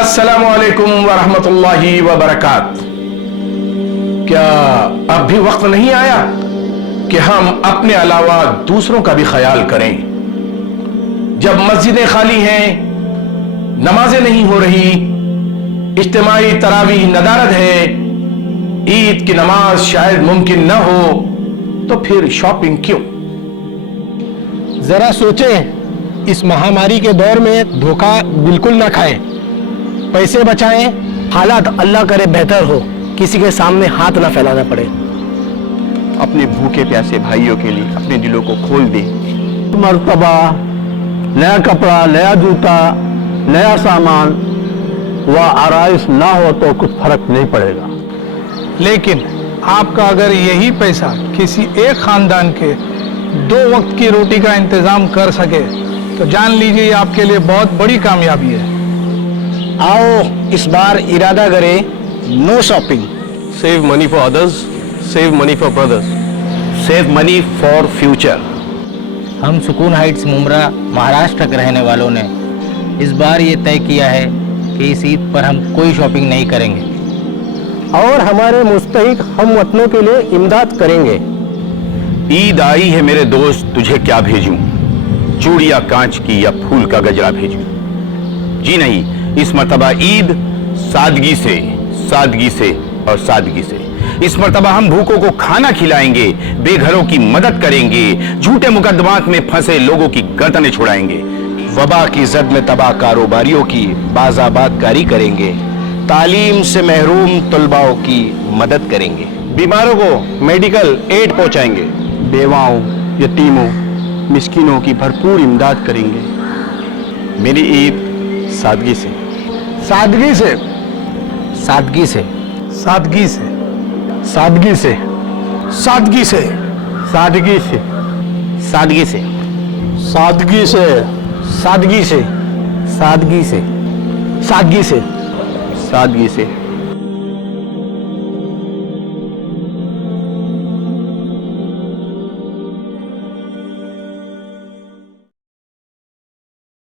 अस्सलामु अलैकुम वरहमतुल्लाहि वबरकात। क्या अब भी वक्त नहीं आया कि हम अपने अलावा दूसरों का भी ख्याल करें? जब मस्जिदें खाली हैं, नमाजें नहीं हो रही, इज्तिमाई तरावीह नदारद है, ईद की नमाज शायद मुमकिन न हो, तो फिर शॉपिंग क्यों? जरा सोचें, इस महामारी के दौर में धोखा बिल्कुल ना खाएं, पैसे बचाएं, हालात अल्लाह करे बेहतर हो, किसी के सामने हाथ ना फैलाना पड़े। अपने भूखे प्यासे भाइयों के लिए अपने दिलों को खोल दे। मर्तबा नया कपड़ा, नया जूता, नया सामान व आराइश ना हो तो कुछ फर्क नहीं पड़ेगा। लेकिन आपका अगर यही पैसा किसी एक खानदान के 2 वक्त की रोटी का इंतजाम कर सके तो जान लीजिए ये आपके लिए बहुत बड़ी कामयाबी है। आओ इस बार इरादा करें, no shopping. Save money for others, save money for brothers, save money for future. हम सुकून हाइट्स मुमरा महाराष्ट्र के रहने वालों ने इस बार ये तय किया है कि इस ईद पर हम कोई शॉपिंग नहीं करेंगे और हमारे मुस्तहिक हम वतनों के लिए इमदाद करेंगे। ईद आई है मेरे दोस्त, तुझे क्या भेजूं? चूड़िया कांच की या फूल का गजरा भेजूं? जी नहीं, इस मर्तबा ईद सादगी से, सादगी से और सादगी से। इस मर्तबा हम भूखों को खाना खिलाएंगे, बेघरों की मदद करेंगे, झूठे मुकदमात में फंसे लोगों की गर्दनें छुड़ाएंगे, वबा की जद में तबाह कारोबारियों की बाज़ाबादकारी करेंगे, तालीम से महरूम तलबाओं की मदद करेंगे, बीमारों को मेडिकल एड पहुंचाएंगे, बेवाओं, यतीमों, मिस्किनों की भरपूर इमदाद करेंगे। मेरी ईद सादगी से, सादगी से, सादगी से, सादगी से, सादगी से, सादगी से, सादगी से, सादगी से, सादगी से, सादगी से, सादगी से, सादगी से, सादगी से।